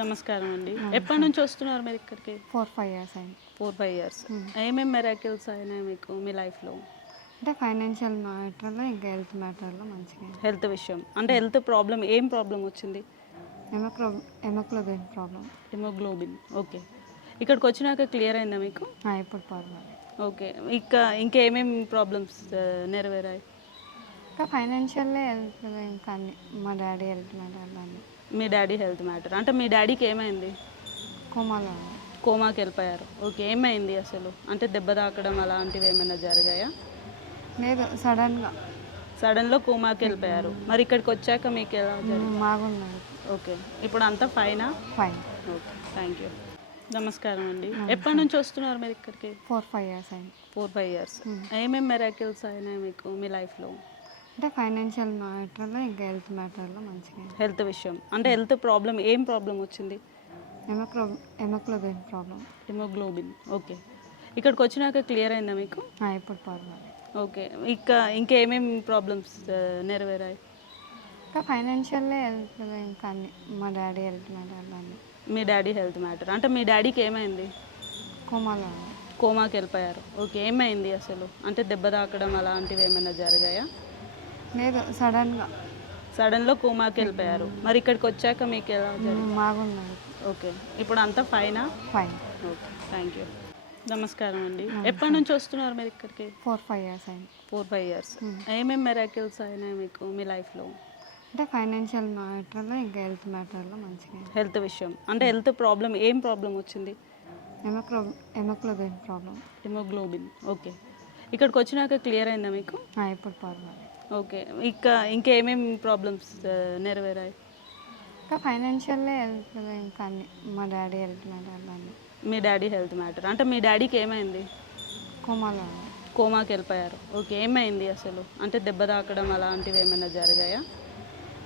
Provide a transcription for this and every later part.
నమస్కారం. అండి ఎప్పటి నుంచి వస్తున్నారు మీరు ఇక్కడికి? ఫోర్ ఫైవ్ ఇయర్స్ అయింది. Four five years. ఏమేమి మెరాకిల్స్ అయినాయి మీకు మీ లైఫ్లో అంటే ఫైనాన్షియల్ మ్యాటర్లో ఇంకా హెల్త్ మ్యాటర్లో మంచిగా. హెల్త్ విషయం. అంటే హెల్త్ ప్రాబ్లం ఏం ప్రాబ్లం వచ్చింది? ఎమక్లోబిన్ ప్రాబ్లం హిమోగ్లోబిన్ ఓకే ఇక్కడికి వచ్చినాక క్లియర్ అయిందా మీకు? ఇప్పుడు పర్వాలేదు. ఓకే ఇంకా ఇంకేమేమి ప్రాబ్లమ్స్ నెరవేరాయి? ఇంకా ఫైనాన్షియల్లే హెల్త్ ఇంకా అన్ని మా డాడీ హెల్త్ అన్ని. మీ డాడీ హెల్త్ మ్యాటర్ అంటే మీ డాడీకి ఏమైంది? కోమాలో. కోమాకి వెళ్ళిపోయారు. ఓకే ఏమైంది అసలు? అంటే దెబ్బ తాకడం అలాంటివి ఏమైనా జరిగాయా? లేదు సడన్గా. సడన్లో కోమాకి వెళ్ళిపోయారు. మరి ఇక్కడికి వచ్చాక మీకు ఎలా జరిగింది? మాగున్నది ఓకే ఇప్పుడు అంతా ఫైనా? ఫైన్. Okay thank you. నమస్కారం అండి. ఎప్పటి నుంచి వస్తున్నారు మీరు ఇక్కడికి? ఫోర్ ఫైవ్ ఇయర్స్ అయింది. Four five years. ఏమేమి మెరాకిల్స్ అయినాయి మీకు మీ లైఫ్లో? అంటే ఫైనాన్షియల్ మ్యాటర్లో ఇంకా హెల్త్ మ్యాటర్లో మంచిగా హెల్త్ విషయం. అంటే హెల్త్ ప్రాబ్లం ఏం ప్రాబ్లం వచ్చింది? ఎమక్లో ఎమక్లోబిన్ ప్రాబ్లం హిమోగ్లోబిన్ ఓకే. ఇక్కడికి వచ్చినాక క్లియర్ అయిందా మీకు? ఇప్పుడు పర్వాలేదు. ఓకే. ఇంకా ఇంకేమేమి ప్రాబ్లమ్స్ నెరవేరాయి? ఇంకా ఫైనాన్షియల్లే హెల్త్ ఇంకా అన్ని. మా డాడీ హెల్త్ మ్యాటర్లో అన్ని. మీ డాడీ హెల్త్ మ్యాటర్. అంటే మీ డాడీకి ఏమైంది? కోమాలో. కోమాకి వెళ్ళిపోయారు. ఓకే. ఏమైంది అసలు? అంటే దెబ్బ తాకడం అలాంటివి ఏమైనా జరిగాయా? లేదు సడన్గా. సడన్లో కోమాకి వెళ్ళిపోయారు. మరి ఇక్కడికి వచ్చాక మీకు ఎలా మాగున్నది ఓకే. ఇప్పుడు అంతా ఫైనా? ఫైన్. Okay thank you. నమస్కారం అండి. ఎప్పటి నుంచి వస్తున్నారు మీరు ఇక్కడికి? ఫోర్ ఫైవ్ ఇయర్స్ అయింది. Four five years. ఏమేమి మెరాకిల్స్ అయినాయి మీకు మీ లైఫ్లో? అంటే ఫైనాన్షియల్ మ్యాటర్లో ఇంకా హెల్త్ మ్యాటర్లో మంచిగా. హెల్త్ విషయం. అంటే హెల్త్ ప్రాబ్లం ఏం ప్రాబ్లం వచ్చింది? ఎమక్లో ఎమక్లోబిన్ ప్రాబ్లం హిమోగ్లోబిన్. ఓకే. ఇక్కడికి వచ్చినాక క్లియర్ అయిందా మీకు? ఇప్పుడు పర్వాలేదు. ఓకే. ఇంకా ఇంకేమేమి ప్రాబ్లమ్స్ నెరవేరాయి? ఇంకా ఫైనాన్షియల్లే హెల్త్ ఇంకా అన్ని మా డాడీ హెల్త్ అన్ని. మీ డాడీ హెల్త్ మ్యాటర్ అంటే మీ డాడీకి ఏమైంది? కోమాలో. కోమాకి వెళ్ళిపోయారు. ఓకే ఏమైంది అసలు? అంటే దెబ్బ తాకడం అలాంటివి ఏమైనా జరిగాయా?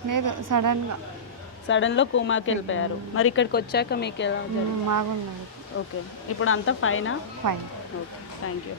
లేదు సడన్గా సడన్లో కోమాకి వెళ్ళిపోయారు. మరి ఇక్కడికి వచ్చాక మీకు ఎలా జరిగింది? మాగున్నది ఓకే. ఇప్పుడు అంతా ఫైనా ఫైన్ ఓకే థ్యాంక్ యూ